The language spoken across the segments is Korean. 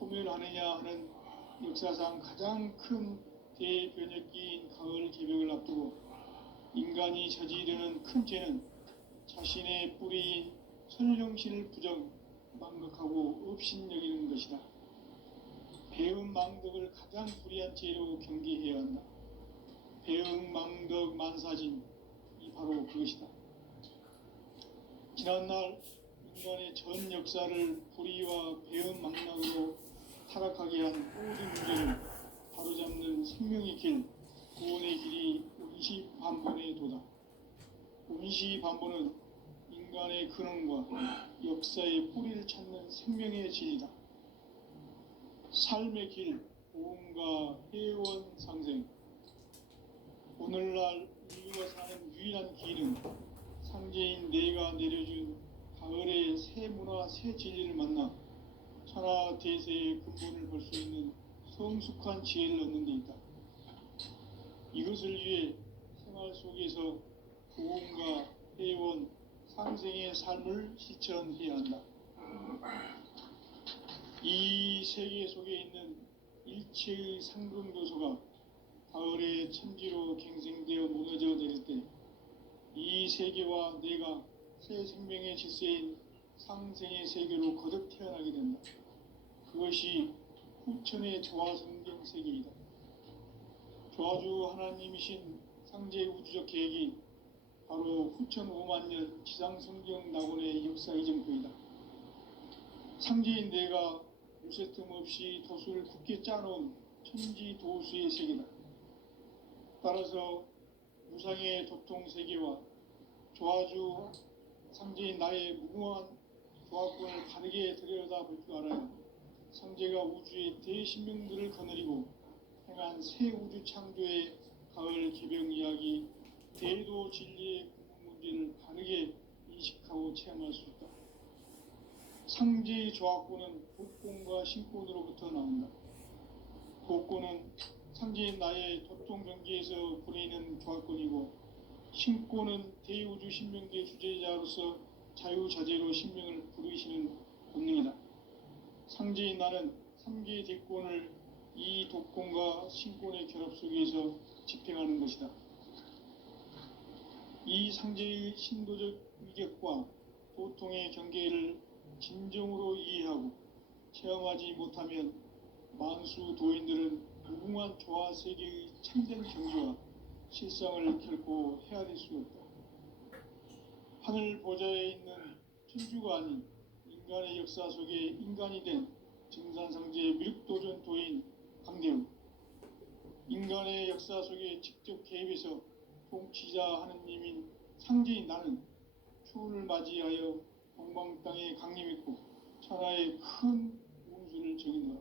소멸하느냐 하는 역사상 가장 큰 대변혁기인 가을 개벽을 앞두고 인간이 저지르는 큰 죄는 자신의 뿌리인 선령신을 망각하고 업신여기는 것이다. 배은망덕을 가장 불의한 죄로 경계해야 한다. 배은망덕 만사진이 바로 그것이다. 지난날 인간의 전 역사를 불의와 배은망락으로 타락하게 한 모든 문제를 바로잡는 생명의 길, 구원의 길이 운시반본의 도다. 운시반본은 인간의 근원과 역사의 뿌리를 찾는 생명의 진리다. 삶의 길, 보험과 회원 상생. 오늘날 인류가 사는 유일한 길은 상제인 내가 내려준 가을의 새 문화, 새 진리를 만나 천하 대세의 근본을 볼 수 있는 성숙한 지혜를 얻는 데 있다. 이것을 위해 생활 속에서 보험과 회원, 상생의 삶을 실천해야 한다. 이 세계 속에 있는 일체의 상금도서가 가을의 천지로 갱생되어 무너져 내릴 때 이 세계와 내가 새 생명의 질서인 상생의 세계로 거듭 태어나게 된다. 그것이 후천의 조화성경 세계이다. 조화주 하나님이신 상제 우주적 계획이 바로 후천 5만년 지상성경 낙원의 역사 이정표이다. 상제인 내가 요새 틈 없이 도수를 굳게 짜놓은 천지 도수의 세계다. 따라서 무상의 도통 세계와 조화주 상제인 나의 무궁한 조화권을 바르게 들여다볼 줄 알아야 상제가 우주의 대신명들을 거느리고 행한 새 우주 창조의 가을 개벽 이야기, 대도 진리의 문제를 바르게 인식하고 체험할 수 있다. 상제의 조화권은 복권과 신권으로부터 나온다. 복권은 상제인 나의 도통 경계에서 보내는 조화권이고, 신권은 대우주 신명계 주제자로서 자유자재로 신명을 부르시는 본능이다. 상제인 나는 3개의 대권을 이 독권과 신권의 결합 속에서 집행하는 것이다. 이 상제의 신도적 위격과 도통의 경계를 진정으로 이해하고 체험하지 못하면 만수 도인들은 무궁한 조화 세계의 참된 경지와 실상을 결코 헤아릴 수 없다. 하늘 보좌에 있는 천주가 아닌 인간의 역사 속에 인간이 된 증산상제 미륵도전 도인 강대우, 인간의 역사 속에 직접 개입해서 통치자 하느님인 상제인 나는 추운을 맞이하여 동방 땅에 강림했고 천하의 큰 운수를 정의노라.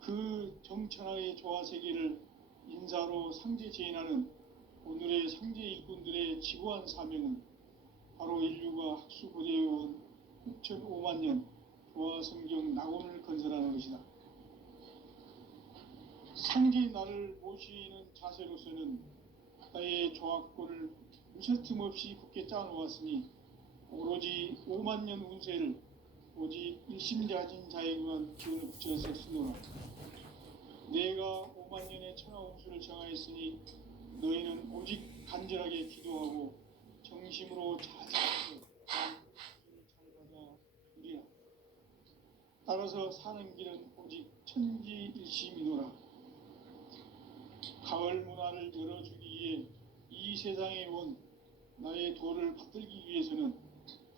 그 정천하의 조화 세계를 인사로 상제 제인하는 오늘의 상제 일꾼들의 지구한 사명은 바로 인류가 학수 고대해온 6,5만 년 조화 성경 낙원을 건설하는 것이다. 상제인 나를 모시는 자세로서는 나의 조화권을 무쇠틈 없이 굳게 짜놓았으니 오로지 5만 년 운세를 오직 일심자진 자에게만 기운을 붙여서 쓰노라. 내가 5만 년의 천하 운수를 정하였으니 너희는 오직 간절하게 기도하고 정심으로 자세하게 잘 받아 누리라. 따라서 사는 길은 오직 천지일심이노라. 가을 문화를 열어주기 위해 이 세상에 온 나의 도를 받들기 위해서는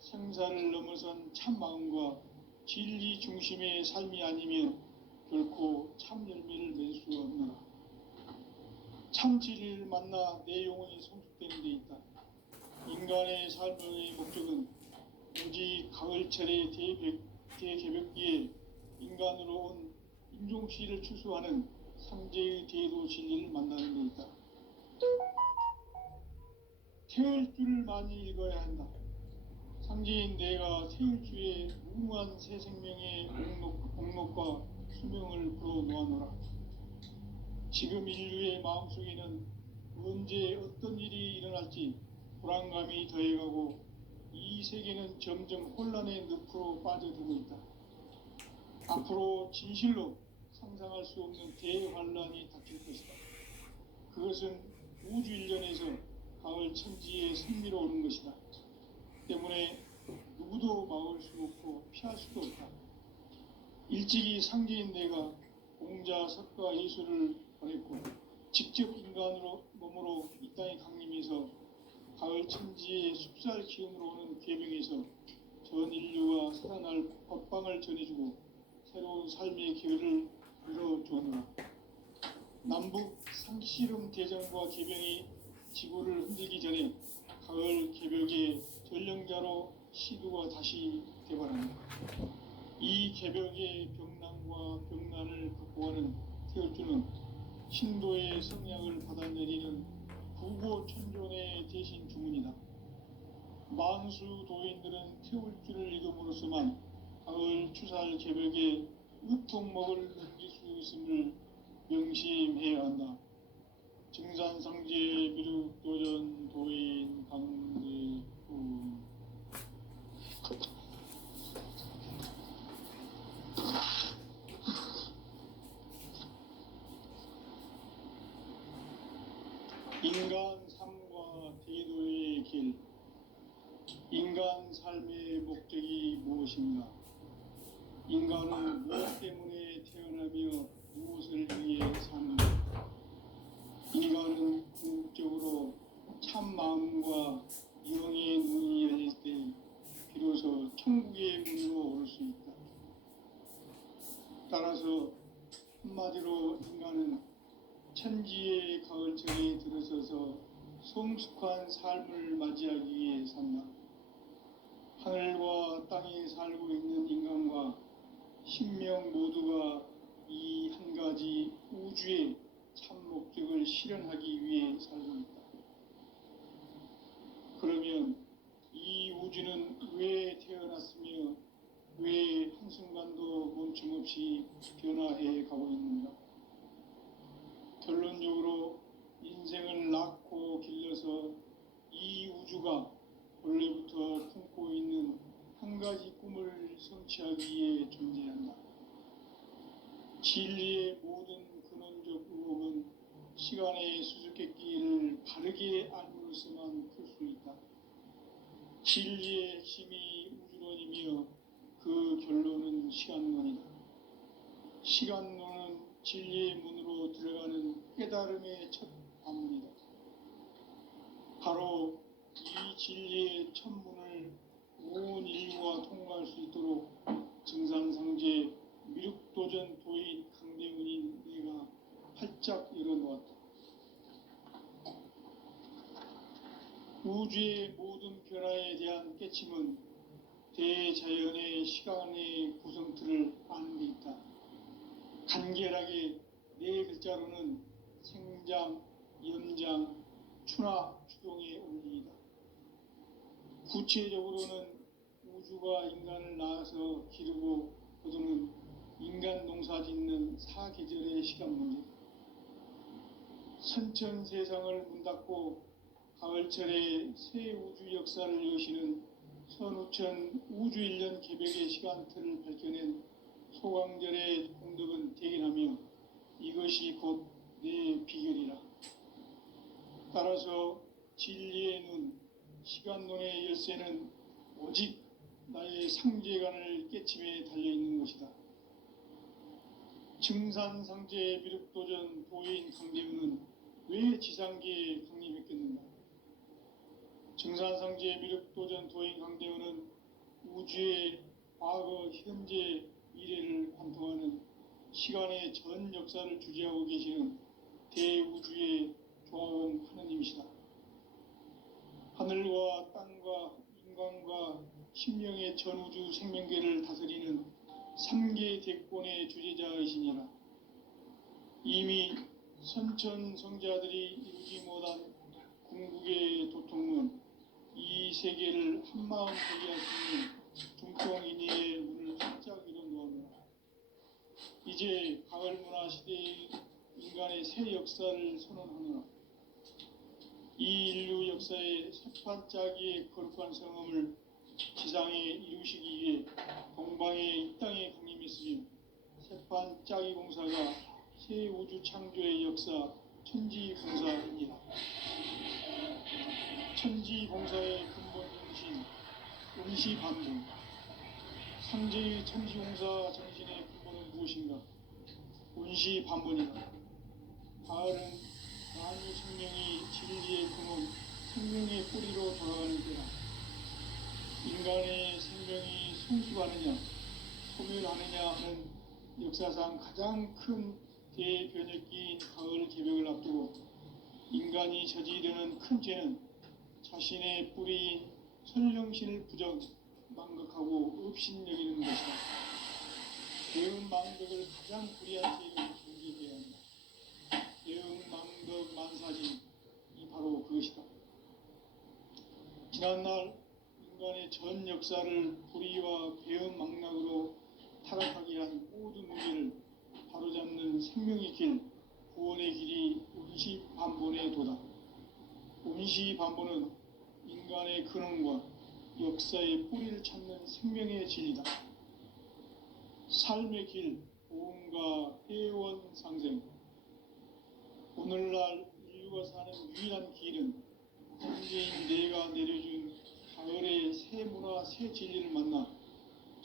생사를 넘어선 참 마음과 진리 중심의 삶이 아니면 결코 참 열매를 맺을 수가 없노라. 참 진리를 만나 내 영혼이 성숙되는 데 있다. 인간의 삶의 목적은 오직 가을철의 대개벽기에 인간으로 온 인종시를 추수하는 상제의 대도 진리를 만나는 데 있다. 태을 줄을 많이 읽어야 한다. 상제인 내가 태을 주에 무궁한 새 생명의 옥록과 수명을 불어놓아노라. 지금 인류의 마음속에는 언제 어떤 일이 일어날지 불안감이 더해가고 이 세계는 점점 혼란의 늪으로 빠져들고 있다. 앞으로 진실로 상상할 수 없는 대환란이 닥칠 것이다. 그것은 우주 일련에서 가을 천지의 승리로 오는 것이다. 때문에 누구도 막을 수 없고 피할 수도 없다. 일찍이 상제인 내가 공자, 석가, 예수를 보냈고 직접 인간으로 몸으로 이 땅에 강림해서 가을 천지의 숲살 기운으로 오는 계명에서 전 인류가 살아날 법방을 전해주고 새로운 삶의 기회를 이뤄주었노라. 남북 상씨름 대전과 계병이 지구를 흔들기 전에 가을 개벽의 전령자로 시두가 다시 개발한다. 이 개벽의 병난과 병난을 극복하는 태울주는 신도의 성약을 받아내리는 구고천존의 대신 주문이다. 만수 도인들은 태울주를 읽음으로써만 가을 추살 개벽의 으통목을 넘길 수 있음을 명심해야 한다. 증산상제 미륵도전 도인 강대우. 인간 삶과 대도의 길. 인간 삶의 목적이 무엇인가? 인간은 무엇 때문에 태어나며 무엇을 위해 사는가? 인간은 궁극적으로 참 마음과 영의 눈이 열릴 때 비로소 천국의 문으로 오를 수 있다. 따라서 한마디로 인간은 천지의 가을철에 들어서서 성숙한 삶을 맞이하기 위해 산다. 하늘과 땅에 살고 있는 인간과 신명 모두가 이 한 가지 우주의 참 목적을 실현하기 위해 살고 있다. 그러면 이 우주는 왜 태어났으며 왜 한순간도 멈춤없이 변화해 가고 있는가? 결론적으로 인생을 낳고 길러서 이 우주가 원래부터 품고 있는 한 가지 꿈을 성취하기 위해 존재한다. 진리의 모든 근원적 의혹은 시간의 수수께끼를 바르게 알므로써만 풀 수 있다. 진리의 핵심이 우주론이며 그 결론은 시간론이다. 시간론은 진리의 문으로 들어가는 깨달음의 첫 관문이다. 바로 이 진리의 첫 문을 온 인류가 통과할 수 있도록 증산상제 미륵도전 도인 강대문인 내가 활짝 열어놓았다. 우주의 모든 변화에 대한 깨침은 대자연의 시간의 구성틀을 아는 데 있다. 간결하게 네 글자로는 생장, 연장, 추나 추동의 원리이다. 구체적으로는 우주가 인간을 낳아서 기르고 거두는 인간 농사 짓는 사계절의 시간 문제다. 선천 세상을 문 닫고 가을철에 새 우주 역사를 여시는 선우천 우주일년 개벽의 시간틀을 밝혀낸 소강절의 공덕은 대견하며 이것이 곧 내 비결이라. 따라서 진리의 눈, 시간론의 열쇠는 오직 나의 상제관을 깨침에 달려있는 것이다. 증산상제 미륵도전 도인 강대우는 왜 지상계에 강림했겠는가? 증산상제 미륵도전 도인 강대우는 우주의 과거, 현재, 미래를 관통하는 시간의 전 역사를 주재하고 계시는 대우주의 조화원 하느님이시다. 하늘과 땅과 인간과 신명의 전우주 생명계를 다스리는 3계 대권의 주재자이시니라. 이미 선천성자들이 이루지 못한 궁극의 도통문, 이 세계를 한마음 되게 할 수 있는 중통인의의 문을 활짝 열어놓았노라. 이제 가을 문화 시대의 인간의 새 역사를 선언하노라. 이 인류 역사의 새판짜기의 거룩한 성험을 지상에 이루시기 위해 동방의 이 땅에 강림했으며 창립한 짜기공사가 새 우주 창조의 역사 천지공사입니다. 천지공사의 근본 정신 운시반복. 상제의 천지공사 정신의 근본은 무엇인가? 운시반복이다. 가을은 만유 생명이 진리의 근원, 생명의 뿌리로 돌아가는 때다. 인간의 생명이 성숙하느냐, 소멸하느냐 하는 역사상 가장 큰 대변혁기인 가을 개벽을 앞두고 인간이 저지르는 큰 죄는 자신의 뿌리인 선령신을 망각하고 업신여기는 것이다. 대응망덕을 가장 불의한 죄로 경계해야 한다. 대응망덕 만사진이 바로 그것이다. 지난날 인간의 전 역사를 불의와 배은망락으로 타락하게 한 모든 문제를 바로잡는 생명의 길, 구원의 길이 운시반본의 도다. 운시반본은 인간의 근원과 역사의 뿌리를 찾는 생명의 진리다. 삶의 길, 보험과 회원 상생. 오늘날 인류가 사는 유일한 길은 현재인 내가 내려준 가을의 새 문화, 새 진리를 만나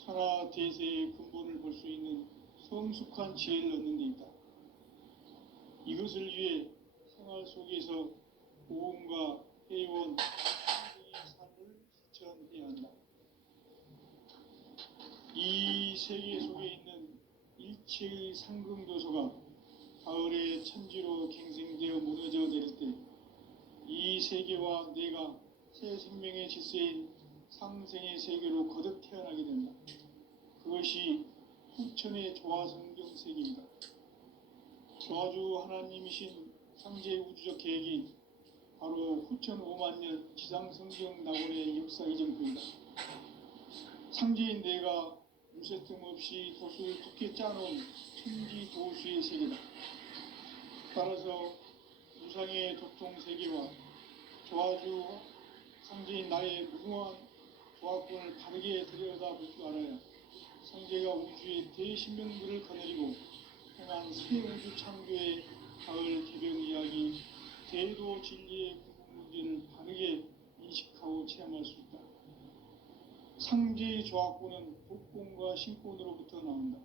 천하 대세의 근본을 볼 수 있는 성숙한 지혜를 얻는 데 있다. 이것을 위해 생활 속에서 보험과 회원, 상생의 삶을 실천해야 한다. 이 세계 속에 있는 일체의 상금도서가 가을의 천지로 갱생되어 무너져 내릴 때 이 세계와 내가 새 생명의 질서인 상생의 세계로 거듭 태어나게 된다. 그것이 후천의 조화성경 세계입니다. 조화주 하나님이신 상제 우주적 계획이 바로 후천 5만 년 지상성경 낙원의 역사 이전표이다. 상제인 내가 무쇠 틈 없이 도수를 굳게 짜놓은 천지 도수의 세계다. 따라서 우상의 도통 세계와 조화주 상제인 나의 무궁한 조화권을 바르게 들여다볼 줄 알아야 상제가 우주의 대신명들을 거느리고 행한 새 우주 창조의 가을 개벽 이야기, 대도 진리의 궁극 문제를 바르게 인식하고 체험할 수 있다. 상제의 조화권은 독권과 신권으로부터 나온다.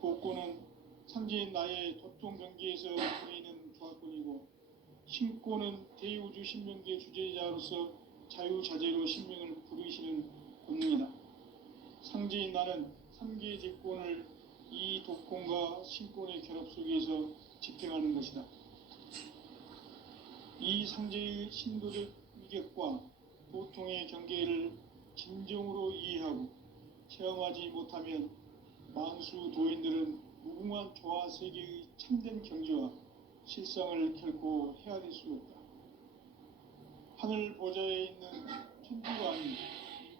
독권은 상제인 나의 도통 경계에서 보이는 조화권이고, 신권은 대우주 신명계 주제자로서 자유자재로 신명을 부르시는 본능이다. 상제인 나는 3개의 제권을 이 독권과 신권의 결합 속에서 집행하는 것이다. 이 상제의 신도적 위격과 도통의 경계를 진정으로 이해하고 체험하지 못하면 만수 도인들은 무궁한 조화 세계의 참된 경지와 실상을 결코 헤아릴 수 없다. 하늘 보좌에 있는 천주가 아닌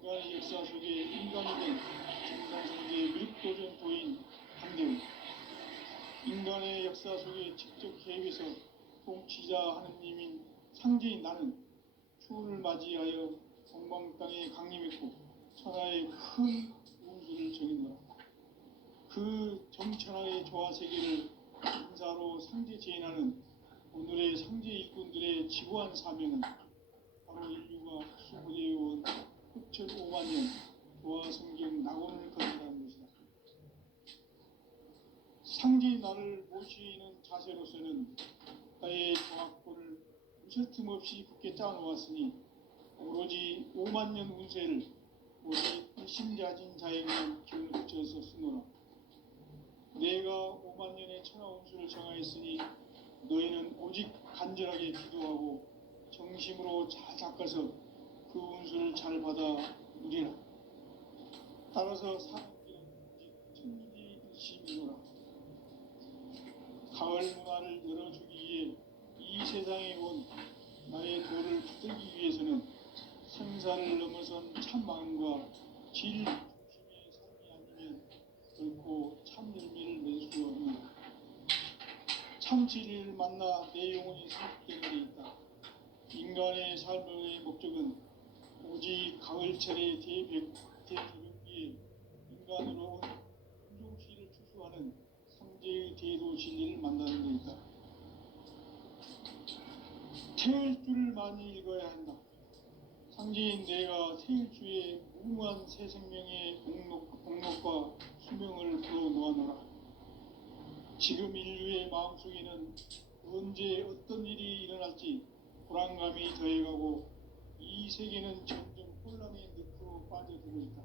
인간의 역사 속에 인간이 된 정상성계 밀도전 도인 한대우, 인간의 역사 속에 직접 개입해서 통치자 하느님인 상제인 나는 추운을 맞이하여 동방 땅에 강림했고 천하의 큰 운수를 정했노라. 그 정천하의 조화 세계를 인사로 상제 제인하는 오늘의 상제 일꾼들의 지구한 사명은 바로 인류가 수고되어온 후천 5만 년 조화 성경 낙원을 건너가는 것이다. 상제의 나를 모시는 자세로서는 나의 조화권을 무쇠틈 없이 굳게 짜놓았으니 오로지 5만 년 운세를 오직 일심자진 자에게만 기운을 붙여서 쓰노라. 내가 5만 년의 천하 운수를 정하였으니 너희는 오직 간절하게 기도하고 정심으로 잘 닦아서 그 운수를 잘 받아 누리라. 따라서 사는 길은 오직 천지 일심이노라. 가을 문화를 열어주기 위해 이 세상에 온 나의 도를 붙들기 위해서는 생사를 넘어선 참 마음과 질 중심의 삶이 아니면 결코 참 열매를 낼 수 없는 참 진리를 만나 내 영혼이 성숙되는 데 있다. 인간의 삶의 목적은 오직 가을철의 대개벽기에 인간으로 온 운종시를 추수하여 상징하는 상제의 대도 진리를 만나는 것이다. 태일주를 많이 읽어야 한다. 상제인 내가 태일주의 무궁한 새 생명의 공력과 수명을 불어놓아노라. 지금 인류의 마음속에는 언제 어떤 일이 일어날지 불안감이 더해가고 이 세계는 점점 혼란의 늪으로 빠져들고 있다.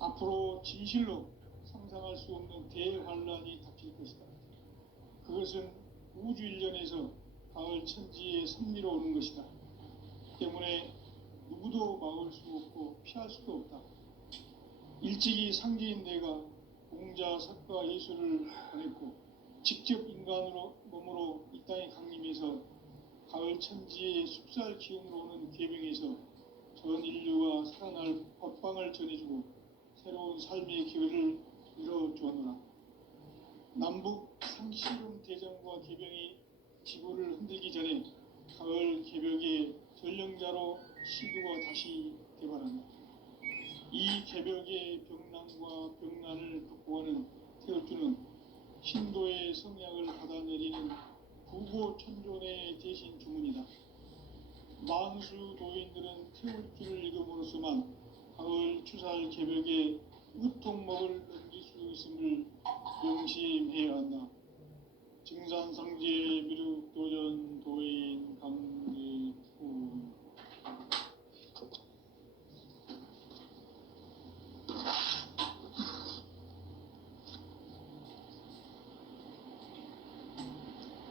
앞으로 진실로 상상할 수 없는 대환란이 닥칠 것이다. 그것은 우주 일련에서 가을 천지의 섭리로 오는 것이다. 때문에 누구도 막을 수 없고 피할 수도 없다. 일찍이 상제인 내가 공자, 석가, 예수를 보냈고 직접 인간으로 몸으로 이 땅에 강림해서 가을 천지의 숲살 기운으로 오는 계명에서 전 인류가 살아날 법방을 전해주고 새로운 삶의 기회를 열어주었노라. 남북 상시름 대전과 계병이 지구를 흔들기 전에 가을 개벽의 전령자로 시두가 다시 개발한다. 이 개벽의 병난과 병난을 극복하는 태울주는 신도의 성약을 받아내리는 부고천존의 대신 주문이다. 만수 도인들은 태울주를 읽음으로써만 가을 추살 개벽의 우통목을 넘길 수 있음을 명심해야 한다. 증산상제 미륵도전 도인 강제품.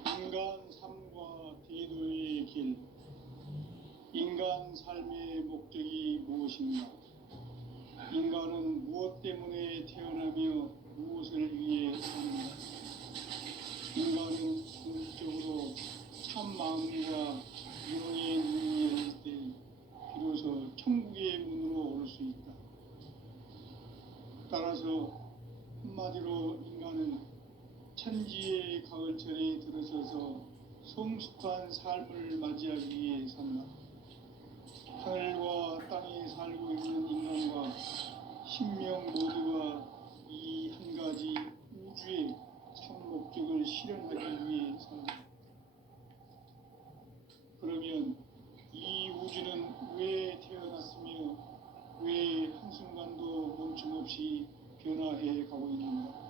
인간 삶과 대도의 길. 인간 삶의 목적이 무엇인가? 인간은 무엇 때문에 태어나며 무엇을 위해 사는가? 인간은 궁극적으로 참 마음과 영의 눈이 열릴 때 비로소 천국의 문으로 오를 수 있다. 따라서 한마디로 인간은 천지의 가을철에 들어서서 성숙한 삶을 맞이하기 위해 산다. 하늘과 땅에 살고 있는 인간과 신명 모두가 이 한 가지 우주의 참 목적을 실현하기 위해 산다. 그러면 이 우주는 왜 태어났으며 왜 한순간도 멈춤없이 변화해 가고 있는가?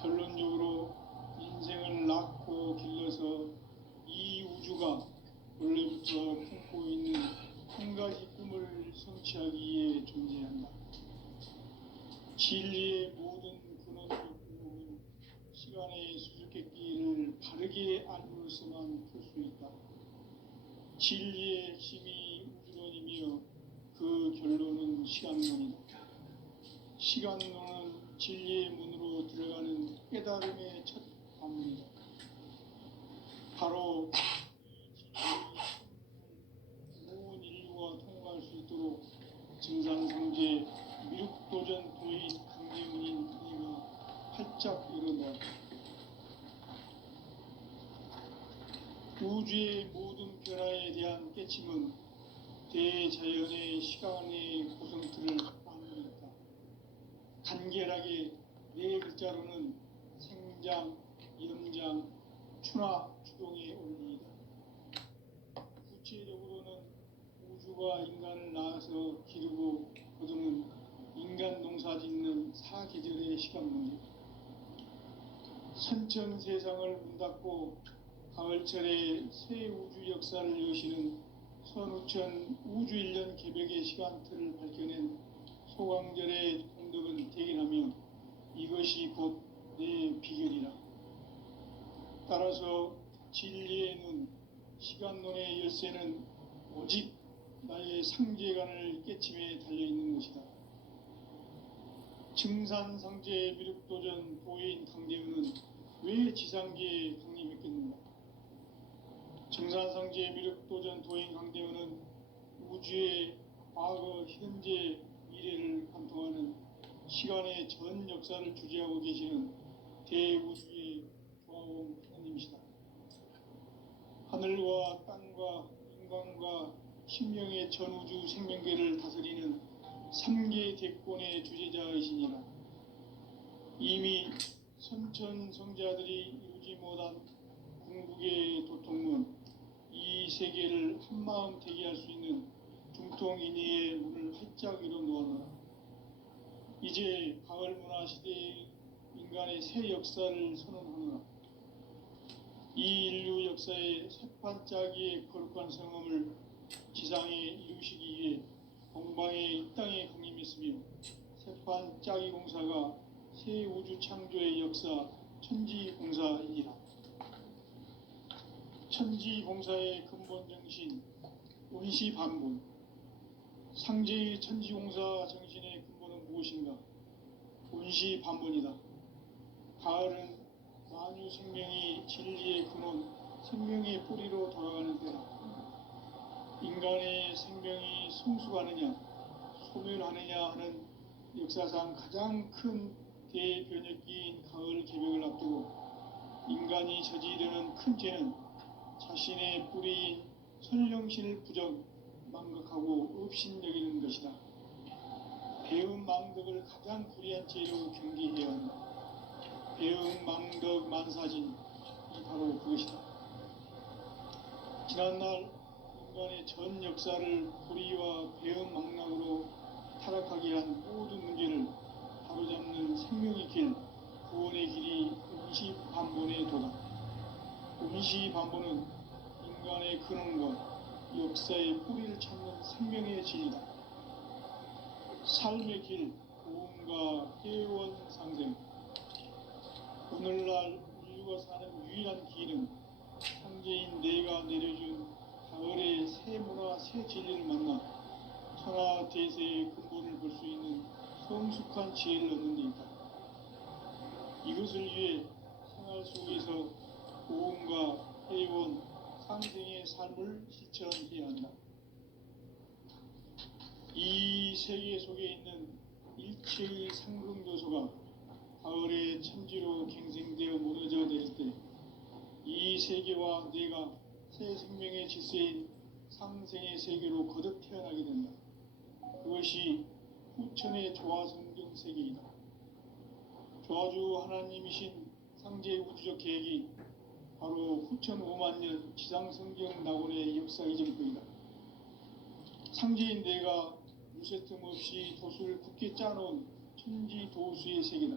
결론적으로 인생을 낳고 길러서 이 우주가 원래부터 품고 있는 한 가지 꿈을 성취하기 위해 존재한다. 진리의 모든 근원적 궁금은 시간의 수수께끼를 바르게 알므로서만 풀 수 있다. 진리의 핵심이 우주론이며 그 결론은 시간론이다. 시간론은 진리의 문으로 들어가는 깨달음의 첫 관문이다. 바로 온 인류가 통과할 수 있도록 증산상제 미륵도전 도인 강제문인 이가 활짝 열어놓았다. 우주의 모든 변화에 대한 깨침은 대자연의 시간의 구성틀을 만들었다. 간결하게 네 글자로는 생장, 연장, 추나 추동의 원리이다. 구체적으로는 우주가 인간을 낳아서 기르고 거두는 인간 농사 짓는 사계절의 시간 문제. 선천 세상을 문 닫고 가을철에 새 우주 역사를 여시는 선우천 우주일년 개벽의 시간틀을 밝혀낸 소강절의 공덕은 대견하며 이것이 곧 내 비결이라. 따라서 진리의 눈, 시간론의 열쇠는 오직 나의 상제관을 깨침에 달려있는 것이다. 증산상제 미륵도전 도인 강대은은 왜 지상계에 강림했겠는가? 증산상제 미륵도전 도인 강대은은 우주의 과거, 현재, 미래를 관통하는 시간의 전 역사를 주재하고 계시는 대우주의 조화원 하나님이시다. 하늘과 땅과 인간과 신명의 전우주 생명계를 다스리는 3계 대권의 주재자이시니라. 이미 선천성자들이 이루지 못한 궁극의 도통문 이 세계를 한마음 되게 할 수 있는 중통인의의 문을 활짝 열어 놓았노라. 이제 가을 문화 시대의 인간의 새 역사를 선언하노라. 이 인류 역사의 새반짝이의 거룩한 성음을 지상에 이루시기 위해 동방의 이 땅에 강림했으며 새반짝이 공사가 새 우주 창조의 역사 천지공사이니라. 천지공사의 근본 정신 운시반본. 상제의 천지공사 정신의 근본은 무엇인가? 운시반본이다. 가을은 만유 생명이 진리의 근원, 생명의 뿌리로 돌아가는 때다. 인간의 생명이 성숙하느냐, 소멸하느냐 하는 역사상 가장 큰 대변혁기인 가을 개벽을 앞두고 인간이 저지르는 큰 죄는 자신의 뿌리인 선령신을 부정, 망각하고 업신여기는 것이다. 배음 망덕을 가장 불의한 죄로 경계해야 한다. 배음 망덕 만사진이 바로 그것이다. 지난날 인간의 전 역사를 불의와 배음 망락으로 타락하게 한 모든 문제를 바로잡는 생명의 길, 구원의 길이 운시반본의 도다. 운시반본은 인간의 근원과 역사의 뿌리를 찾는 생명의 진리다. 삶의 길, 고음과 회원 상생. 오늘날 인류가 사는 유일한 길은 상제인 내가 내려준 가을의 새 문화, 새 진리를 만나 천하 대세의 근본을 볼 수 있는 성숙한 지혜를 얻는 데 있다. 이것을 위해 생활 속에서 고음과 회원, 상생의 삶을 실천해야 한다. 이 세계 속에 있는 일체의 상승요소가 가을의 천지로 갱생되어 무너져 내릴 때 이 세계와 내가 새 생명의 질서인 상생의 세계로 거듭 태어나게 된다. 그것이 후천의 조화성경 세계이다. 조화주 하나님이신 상제 우주적 계획이 바로 후천 5만 년 지상성경 낙원의 역사 이전부이다. 상제인 내가 무쇠 틈 없이 도수를 굳게 짜놓은 천지 도수의 세계다.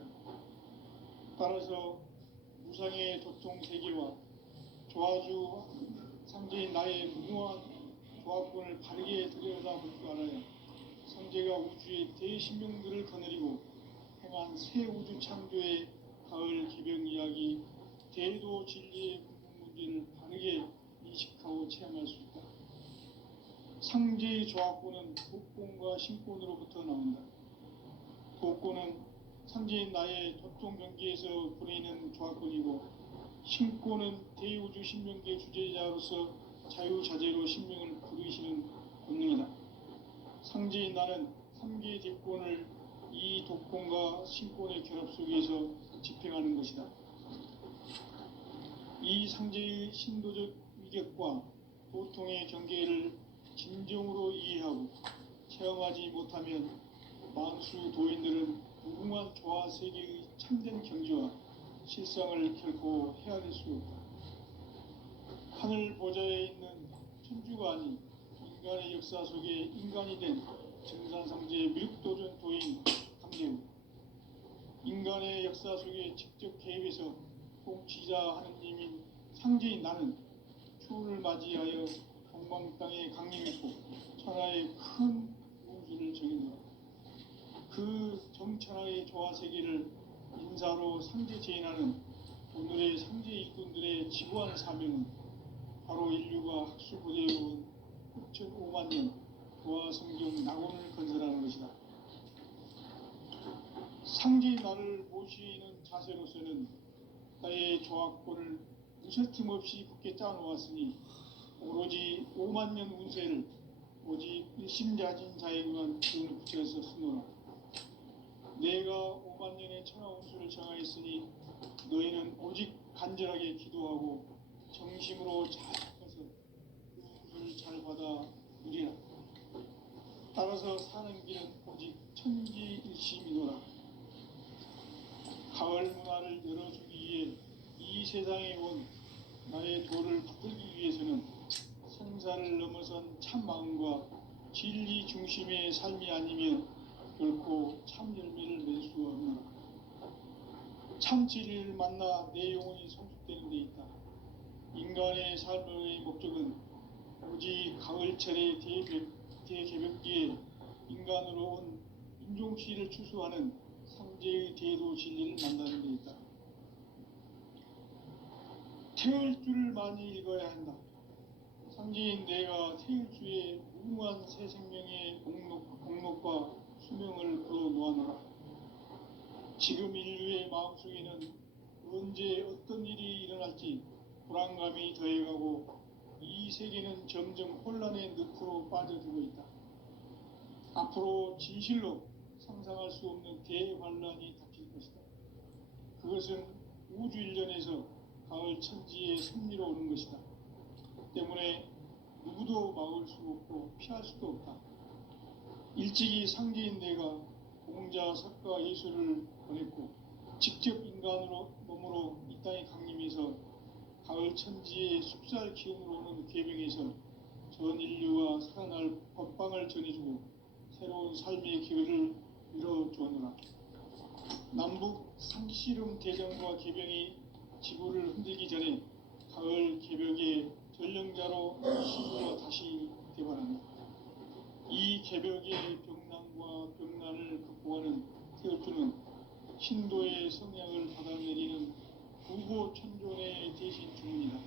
따라서 무상의 도통 세계와 조화주 상제인 나의 무모한 조합권을 바르게 들여다볼 줄 알아야 상제가 우주의 대신명들을 거느리고 행한 새 우주 창조의 가을 개벽 이야기, 대도 진리의 근본 문제를 바르게 인식하고 체험할 수 있다. 상제의 조합권은 독권과 신권으로부터 나온다. 독권은 상제인 나의 도통 경계에서 부리는 조합권이고, 신권은 대우주 신명계 주제자로서 자유자재로 신명을 부르시는 권능이다. 상제인 나는 3개의 대권을 이 독권과 신권의 결합 속에서 집행하는 것이다. 이 상제의 신도적 위격과 도통의 경계를 진정으로 이해하고 체험하지 못하면 만수 도인들은 무궁한 조화 세계의 참된 경지와 실상을 결코 헤아릴 수 없다. 하늘 보좌에 있는 천주가 아닌 인간의 역사 속에 인간이 된 증산상제의 밀도전 도인 강제우, 인간의 역사 속에 직접 개입해서 통치자 하느님인 상제인 나는 추운을 맞이하여 동방 땅에 강림했고 천하의 큰 우주를 정의노라. 그 정천하의 조화 세계를 인사로 상제 제인하는 오늘의 상제 일꾼들의 지구한 사명은 바로 인류가 학수고대해온 9,5만 년 조화 성경 낙원을 건설하는 것이다. 상제의 나를 모시는 자세로서는 나의 조합권을 무쇠틈 없이 굳게 짜놓았으니 오로지 5만 년 운세를 오직 일심자진 자에게만 기운을 붙여서 쓰노라. 내가 5만 년의 천하 운수를 정하였으니 너희는 오직 간절하게 기도하고 정심으로 잘 해서 그 운수를 잘 받아 누리라. 따라서 사는 길은 오직 천지일심이노라. 가을 문화를 열어주기 위해 이 세상에 온 나의 도를 붙들기 위해서는 생사를 넘어선 참 마음과 진리 중심의 삶이 아니면 결코 참 열매를 맺을 수 없노라. 참 진리를 만나 내 영혼이 성숙되는 데 있다. 인간의 삶의 목적은 오직 가을철의 대개벽기에 인간으로 온 인종씨를 추수하는 상제의 대도 진리를 만나는 데 있다. 태을 줄을 많이 읽어야 한다. 상제인 내가 태을 주에 무궁한 새 생명의 공목과 수명을 걸어 놓아노라. 지금 인류의 마음속에는 언제 어떤 일이 일어날지 불안감이 더해가고 이 세계는 점점 혼란의 늪으로 빠져들고 있다. 앞으로 진실로 상상할 수 없는 대환란이 닥칠 것이다. 그것은 우주 일련에서 가을 천지의 섭리로 오는 것이다. 때문에 누구도 막을 수 없고 피할 수도 없다. 일찍이 상제인 내가 공자, 석가, 예수를 보냈고 직접 인간으로 몸으로 이 땅에 강림해서 가을 천지의 숲살 기운으로 오는 계명에서 전 인류와 살아날 법방을 전해주고 새로운 삶의 기회를 열어주었노라. 남북 상씨름 대전과 계병이 지구를 흔들기 전에 가을 개벽의 전령자로 시구가 다시 개발한다. 이 개벽의 병난과 병난을 극복하는 태울주는 신도의 성향을 받아내리는 부고천존의 대신 주문이다.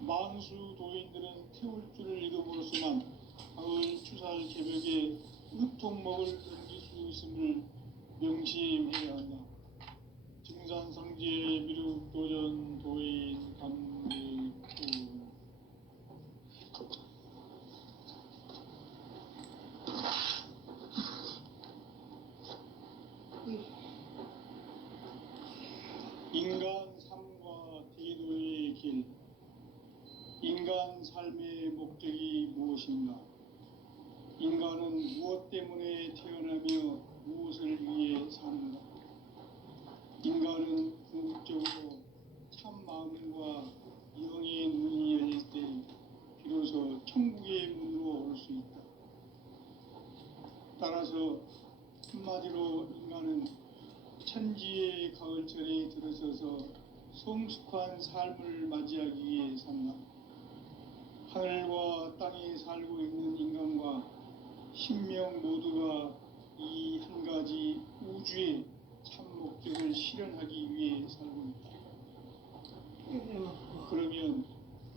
만수 도인들은 태울주를 읽음으로써만 가을 추살 개벽에 으통먹을 넘길 수 있음을 명심해야 한다. 증산상제 미륵도전 도인 감리구 인간 삶과 대도의 길. 인간 삶의 목적이 무엇인가? 인간은 무엇 때문에 태어나며 무엇을 위해 사는가? 인간은 궁극적으로 참 마음과 영의 눈이 열릴 때 비로소 천국의 문으로 올 수 있다. 따라서 한마디로 인간은 천지의 가을철에 들어서서 성숙한 삶을 맞이하기 위해 산다. 하늘과 땅에 살고 있는 인간과 신명 모두가 이 한 가지 우주의 참 목적을 실현하기 위해 살고 있다. 그러면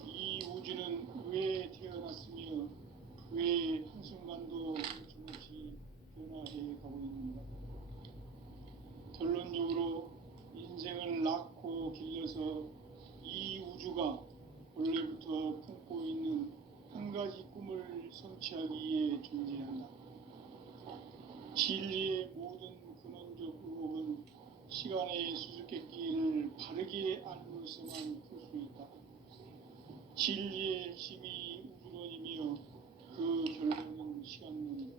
이 우주는 왜 태어났으며 왜 한순간도 멈춤없이 변화해 가고 있는가? 결론적으로 인생을 낳고 길러서 이 우주가 원래부터 품고 있는 한 가지 꿈을 성취하기 위해 존재한다. 진리의 모든 근원적 의혹은 시간의 수수께끼를 바르게 알므로서만 풀 수 있다. 진리의 핵심이 우주론이며 그 결론은 시간론이다.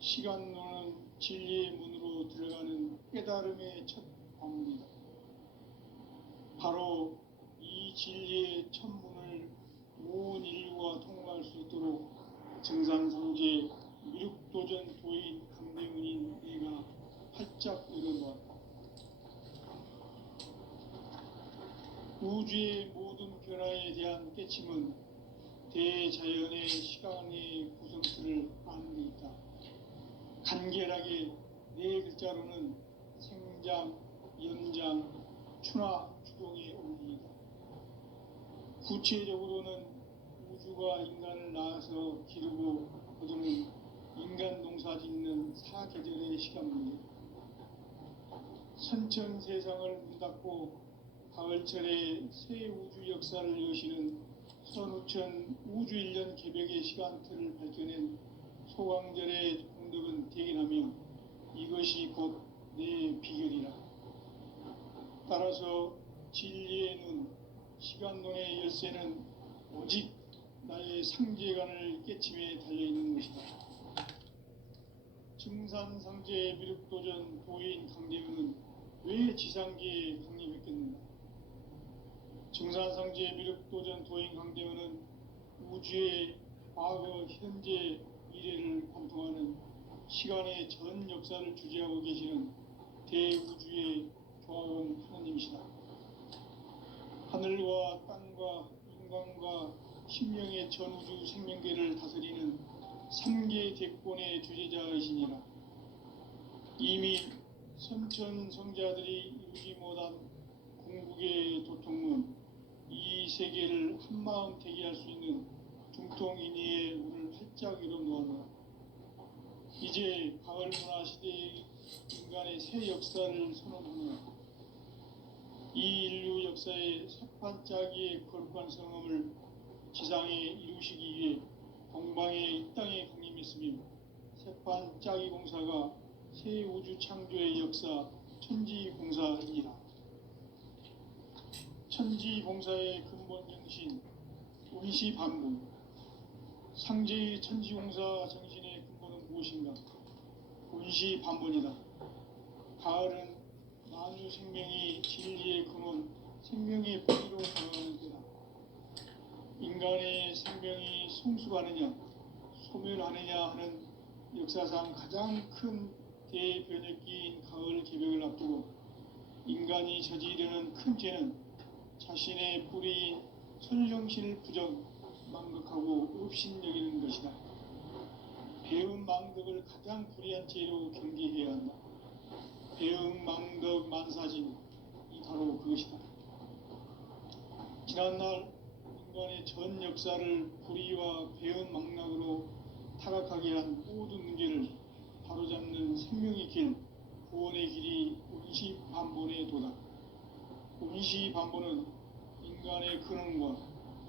시간론은 진리의 문으로 들어가는 깨달음의 첫 방문이다. 바로 이 진리의 첫 문을 온 인류가 통과할 수 있도록 증산상제 미륵도전 도인 강대문인 내가 활짝 열어놓았다. 우주의 모든 변화에 대한 깨침은 대자연의 시간의 구성틀을 아는 데 있다. 간결하게 네 글자로는 생장, 연장, 추나 추동의 원리이다. 구체적으로는 우주가 인간을 낳아서 기르고 거두는 인간 농사 짓는 사계절의 시간문제. 선천 세상을 문 닫고 가을철에 새 우주 역사를 여시는 선우천 우주일년 개벽의 시간틀을 밝혀낸 소강절의 공덕은 대견하며 이것이 곧 내 비결이라. 따라서 진리의 눈, 시간론의 열쇠는 오직 나의 상제관을 깨침에 달려있는 것이다. 증산상제 미륵도전 도인 강대문은 왜 지상계에 강림했겠는가? 증산상제 미륵도전 도인 강대원은 우주의 과거, 현재, 미래를 관통하는 시간의 전 역사를 주재하고 계시는 대우주의 조화원 하나님이시다. 하늘과 땅과 인간과 신명의 전우주 생명계를 다스리는 3계 대권의 주재자이시니라. 이미 선천성자들이 이루지 못한 궁극의 도통문, 이 세계를 한마음 대기할 수 있는 중통인의의 문을 활짝 열어놓았노라. 이제 가을 문화 시대의 인간의 새 역사를 선언하노라. 이 인류 역사의 새판짜기의 거룩한 성험을 지상에 이루시기 위해 동방의 이 땅에 강림했으며 새판짜기 공사가 새 우주 창조의 역사 천지봉사이니라. 천지봉사의 근본 정신 운시반분. 상제의 천지공사 정신의 근본은 무엇인가? 운시반분이다. 가을은 만유 생명이 진리의 근원, 생명의 뿌리로 다가가는 때다. 인간의 생명이 성숙하느냐, 소멸하느냐 하는 역사상 가장 큰 대변혁기인 가을 개벽을 앞두고 인간이 저지르는 큰 죄는 자신의 뿌리인 설령신을 부정, 망극하고 업신여기는 것이다. 배음 망덕을 가장 불의한 죄로 경계해야 한다. 배음 망덕 만사진이 바로 그것이다. 지난날 인간의 전 역사를 불의와 배음 망락으로 타락하게 한 모든 문제를 바로잡는 생명의 길, 구원의 길이 운시반본의 도다. 운시반본은 인간의 근원과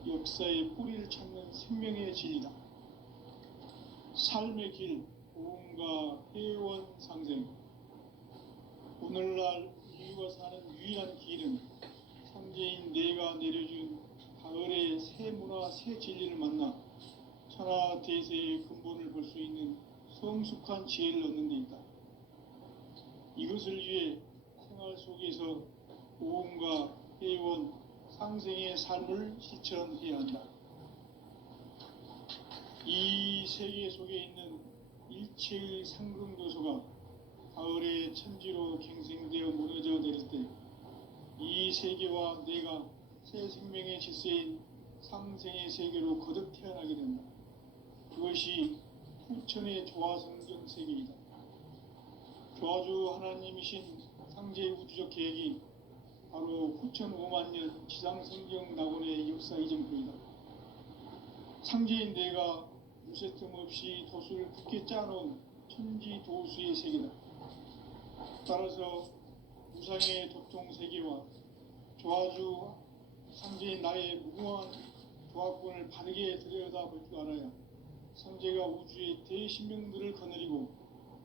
역사의 뿌리를 찾는 생명의 진리다. 삶의 길, 보험과 회원 상생. 오늘날 인류가 사는 유일한 길은 상제인 내가 내려준 가을의 새 문화, 새 진리를 만나 천하 대세의 근본을 볼 수 있는 성숙한 지혜를 얻는 데 있다. 이것을 위해 생활 속에서 보험과 회원, 상생의 삶을 실천해야 한다. 이 세계 속에 있는 일체의 상승도소가 가을의 천지로 갱생되어 무너져 내릴 때 이 세계와 내가 새 생명의 질서인 상생의 세계로 거듭 태어나게 된다. 그것이 후천의 조화성경 세계이다. 조화주 하나님이신 상제의 우주적 계획이 바로 후천 5만 년 지상성경 낙원의 역사 이전부이다. 상제인 내가 무쇠틈 없이 도수를 굳게 짜놓은 천지도수의 세계다. 따라서 무상의 도통 세계와 조화주 상제인 나의 무궁한 조화권을 바르게 들여다볼 줄 알아야 상제가 우주의 대신명들을 거느리고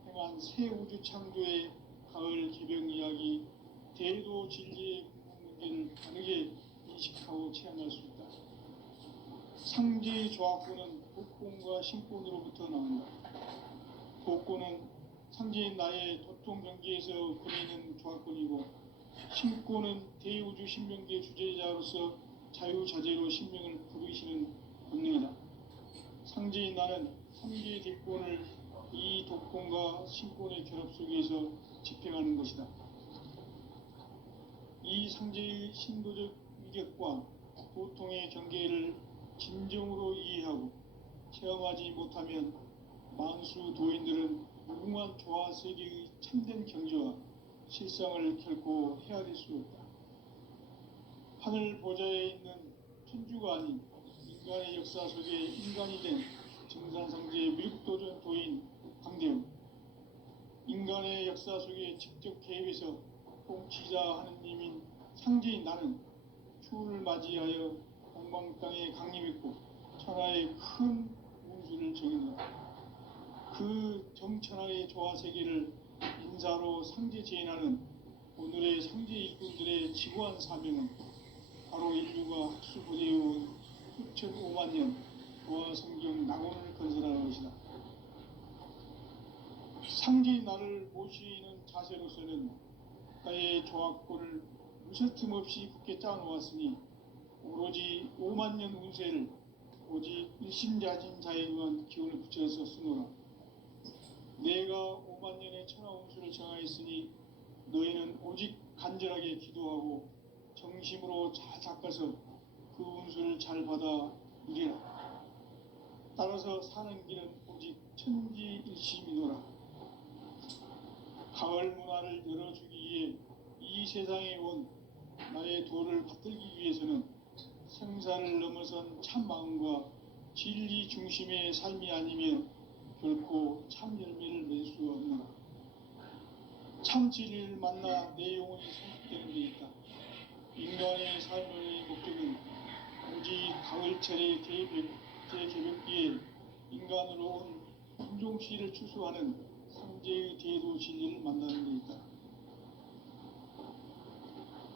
행한 새 우주 창조의 가을 개벽 이야기, 대도 진리의 문제를 바르게 인식하고 체험할 수 있다. 상제의 조화권은 복권과 신권으로부터 나온다. 복권은 상제인 나의 도통 경계에서 보내는 조화권이고, 신권은 대우주 신명계 주제자로서 자유자재로 신명을 부르시는 본능이다. 상제인 나는 상제의 대권을 이 독권과 신권의 결합 속에서 집행하는 것이다. 이 상제의 신도적 위격과 도통의 경계를 진정으로 이해하고 체험하지 못하면 만수 도인들은 무궁한 조화 세계의 참된 경지와 실상을 결코 헤아릴 수 없다. 하늘 보좌에 있는 천주가 아닌 인간의 역사 속에 인간이 된 증산상제의 미륵도전 도인 강대원, 인간의 역사 속에 직접 개입해서 통치자 하느님인 상제인 나는 추운을 맞이하여 동방 땅에 강림했고 천하의 큰 운수를 정했노라. 그 정천하의 조화 세계를 인사로 상제 제인하는 오늘의 상제 일꾼들의 지구한 사명은 바로 인류가 학수부대해온 후천 5만 년 조화 성경 낙원을 건설하는 것이다. 상제인 나를 모시는 자세로서는 나의 조합권을 무쇠틈 없이 굳게 짜놓았으니 오로지 5만 년 운세를 오직 일심자진 자에 의한 기운을 붙여서 쓰노라. 내가 5만 년의 천하 운수를 정하였으니 너희는 오직 간절하게 기도하고 정심으로 잘 닦아서 그 운수를 잘 받아 누리라. 따라서 사는 길은 오직 천지일심이노라. 가을 문화를 열어주기 위해 이 세상에 온 나의 도를 받들기 위해서는 생사를 넘어선 참 마음과 진리 중심의 삶이 아니면 결코 참 열매를 맺을 수 없노라. 참 진리를 만나 내 영혼이 성숙되는 데 있다. 인간의 삶의 목적은 오직 가을철의 대개벽기에 인간으로 온 인종시를 추수하는 상제의 대도 진리를 만나는 데 있다.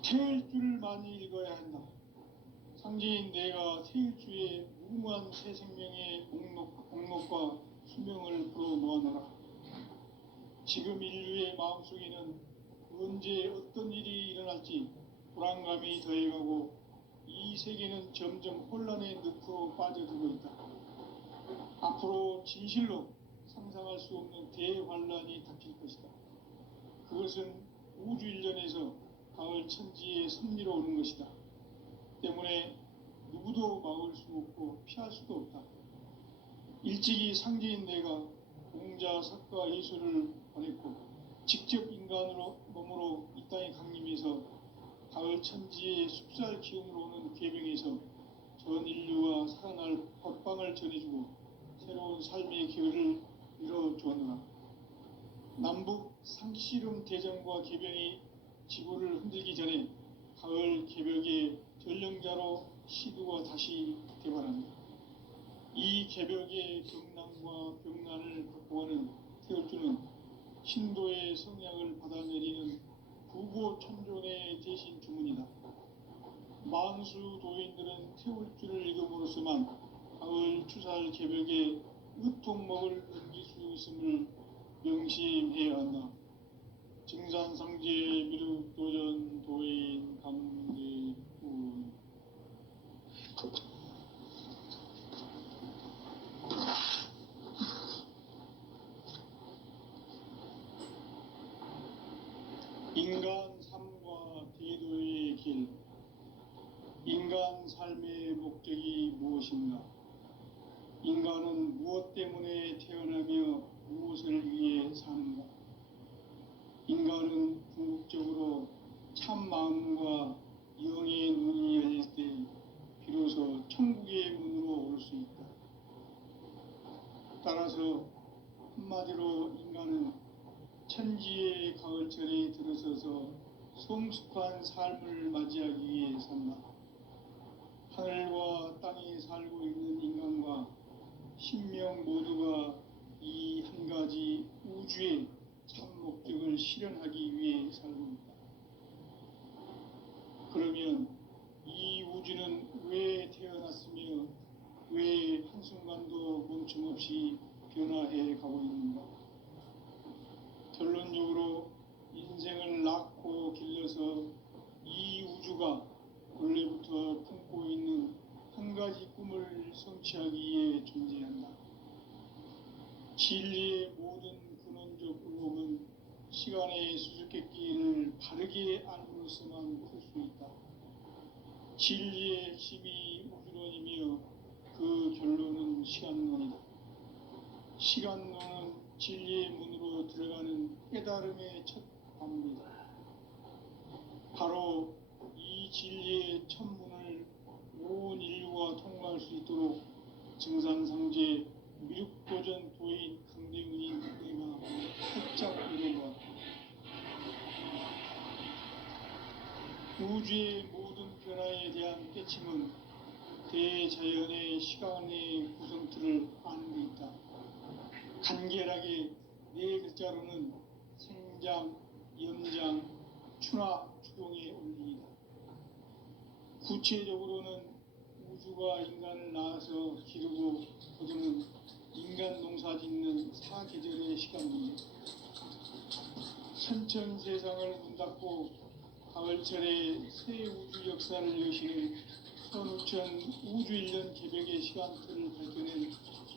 태일주를 많이 읽어야 한다. 상제인 내가 태일주의 무궁한 새 생명의 목록과 수명을 풀어 놓아놓아라. 지금 인류의 마음속에는 언제 어떤 일이 일어날지 불안감이 더해가고 이 세계는 점점 혼란의 늪으로 빠져들고 있다. 앞으로 진실로 상상할 수 없는 대환란이 닥칠 것이다. 그것은 우주 일련에서 가을 천지의 섭리로 오는 것이다. 때문에 누구도 막을 수 없고 피할 수도 없다. 일찍이 상제인 내가 공자, 석가, 예수를 보냈고 직접 인간으로 몸으로 이 땅에 강림해서 가을 천지의 숲살 기운으로 오는 궤병에서 전 인류와 살아날 법방을 전해주고 새로운 삶의 기회를 이뤄주었노라. 남북 상씨름 대전과 궤병이 지구를 흔들기 전에 가을 개벽의 전령자로 시두가 다시 개발한다. 이 개벽의 경난과 병난을 극복하는 태울주는 신도의 성향을 받아내리는 구고천존의 대신 주문이다. 만수 도인들은 태울주를 읽음으로써만 가을 추살 개벽의 으통목을 넘길 수 있음을 명심해야 한다. 증산상제 미륵도전 도인 감대군. 인간 삶과 대도의 길. 인간 삶의 목적이 무엇인가? 인간은 무엇 때문에 태어나며 무엇을 위해 사는가? 인간은 궁극적으로 참 마음과 영의 눈이 열릴 때 비로소 천국의 문으로 올 수 있다. 따라서 한마디로 인간은 천지의 가을철에 들어서서 성숙한 삶을 맞이하기 위해 산다. 하늘과 땅에 살고 있는 인간과 신명 모두가 이 한 가지 우주의 참 목적을 실현하기 위해 살고 있다. 그러면 이 우주는 왜 태어났으며 왜 한순간도 멈춤없이 변화해 가고 있는가? 결론적으로 인생을 낳고 길러서 이 우주가 원래부터 품고 있는 한 가지 꿈을 성취하기 위해 존재한다. 진리의 모든 근원적 의혹은 시간의 수수께끼를 바르게 알므로서만 풀 수 있다. 진리의 핵심이 우주론이며 그 결론은 시간론이다. 시간론은 진리의 문으로 들어가는 깨달음의 첫 관문이다. 바로 이 진리의 첫 문을 온 인류가 통과할 수 있도록 증산상제 미륵도전 도인 강대훈인 내가 살짝 이뤄보았다. 우주의 모든 변화에 대한 깨침은 대자연의 시간의 구성틀을 아는 데 있다. 간결하게 네 글자로는 생장, 연장, 추나 추동의 원리이다. 구체적으로는 우주가 인간을 낳아서 기르고 거두는 인간 농사 짓는 사계절의 시간입니다. 천천 세상을 문 닫고 가을철에 새 우주 역사를 여시는 선우천 우주일년 개벽의 시간표를 밝혀낸